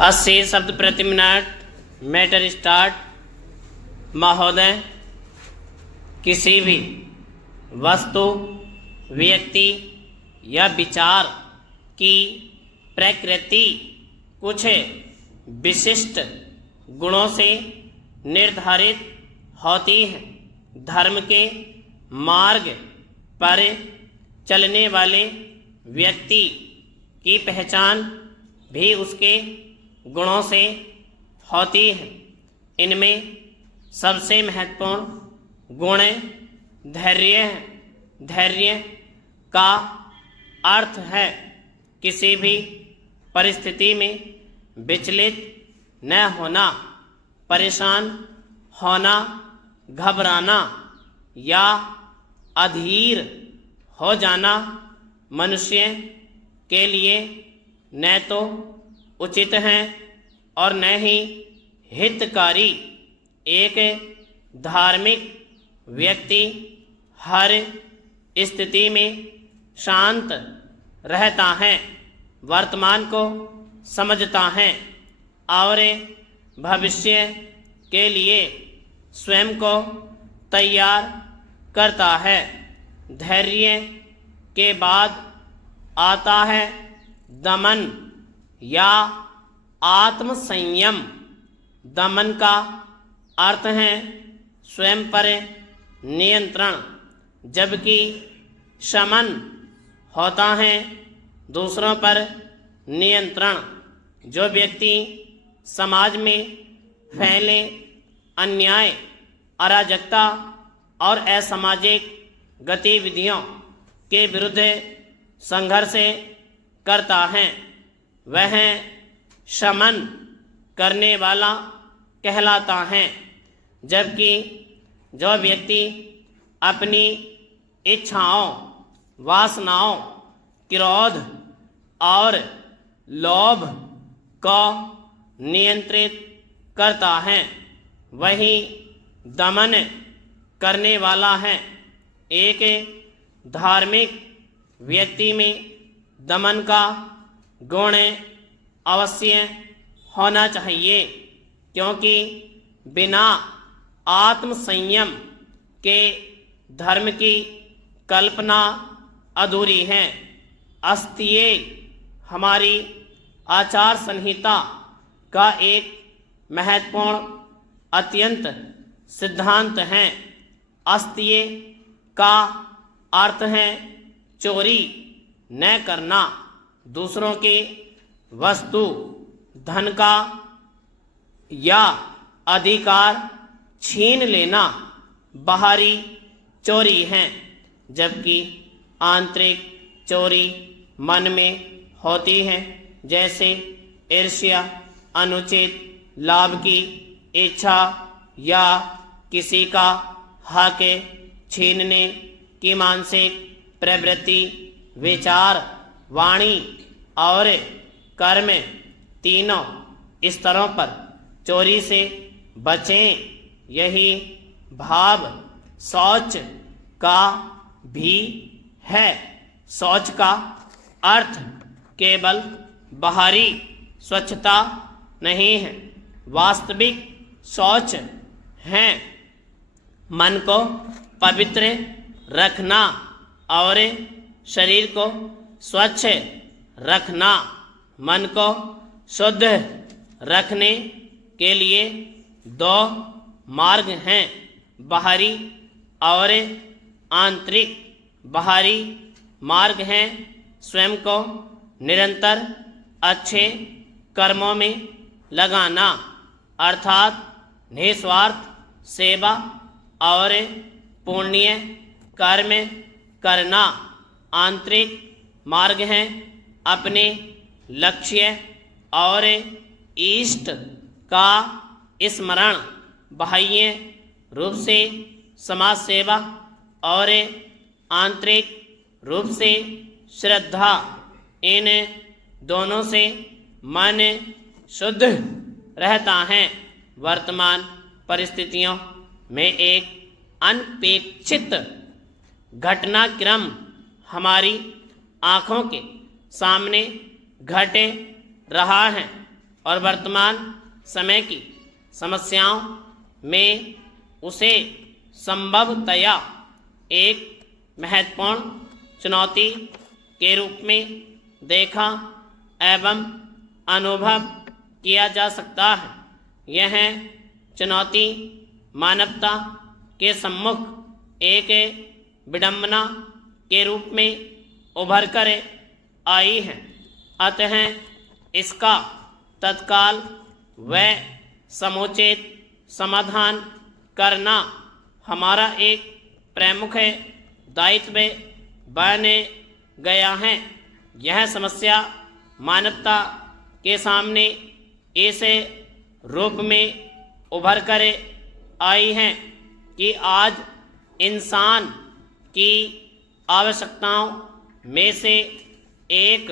80 शब्द प्रति minute. Matter start. महोदय, किसी भी वस्तु, व्यक्ति या विचार की प्रकृति कुछ विशिष्ट गुणों से निर्धारित होती है। धर्म के मार्ग पर चलने वाले व्यक्ति की पहचान भी उसके गुणों से होती है। इनमें सबसे महत्वपूर्ण गुण धैर्य है। धैर्य का अर्थ है किसी भी परिस्थिति में विचलित न होना, परेशान होना, घबराना या अधीर हो जाना मनुष्य के लिए न तो उचित है और न ही हितकारी। एक धार्मिक व्यक्ति हर स्थिति में शांत रहता है, वर्तमान को समझता है और भविष्य के लिए स्वयं को तैयार करता है। धैर्य के बाद आता है दमन या आत्मसंयम। दमन का अर्थ है स्वयं पर नियंत्रण, जबकि शमन होता है दूसरों पर नियंत्रण। जो व्यक्ति समाज में फैले अन्याय, अराजकता और असामाजिक गतिविधियों के विरुद्ध संघर्ष करता है, वह शमन करने वाला कहलाता है। जबकि जो व्यक्ति अपनी इच्छाओं, वासनाओं, क्रोध और लोभ को नियंत्रित करता है, वही दमन करने वाला है। एक धार्मिक व्यक्ति में दमन का गुण अवश्य होना चाहिए, क्योंकि बिना आत्मसंयम के धर्म की कल्पना अधूरी है। अस्तिय हमारी आचार संहिता का एक महत्वपूर्ण अत्यंत सिद्धांत है। अस्तिय का अर्थ है चोरी न करना, दूसरों के वस्तु, धन का या अधिकार छीन लेना बाहरी चोरी है, जबकि आंतरिक चोरी मन में होती है, जैसे ईर्ष्या, अनुचित लाभ की इच्छा या किसी का हक छीनने की मानसिक प्रवृत्ति। विचार, वाणी और कर्म तीनों स्तरों पर चोरी से बचें। यही भाव शौच का भी है। शौच का अर्थ केवल बाहरी स्वच्छता नहीं है, वास्तविक शौच है मन को पवित्र रखना और शरीर को स्वच्छ रखना। मन को शुद्ध रखने के लिए दो मार्ग हैं, बाहरी और आंतरिक। बाहरी मार्ग है स्वयं को निरंतर अच्छे कर्मों में लगाना, अर्थात निस्वार्थ सेवा और पुण्य कर्म करना। आंतरिक मार्ग है अपने लक्ष्य और इष्ट का स्मरण, बाह्य रूप से समाज सेवा और आंतरिक रूप से श्रद्धा। इन दोनों से मन शुद्ध रहता है। वर्तमान परिस्थितियों में एक अनपेक्षित घटनाक्रम हमारी आँखों के सामने घट रहा है। और वर्तमान समय की समस्याओं में उसे संभवतया एक महत्वपूर्ण चुनौती के रूप में देखा एवं अनुभव किया जा सकता है। यह चुनौती मानवता के सम्मुख एक विडंबना के रूप में उभर कर आई है, अतः इसका तत्काल व समुचित समाधान करना हमारा एक प्रमुख दायित्व बन गया है। यह समस्या मानवता के सामने इस रूप में उभर कर आई है कि आज इंसान की आवश्यकताओं में से एक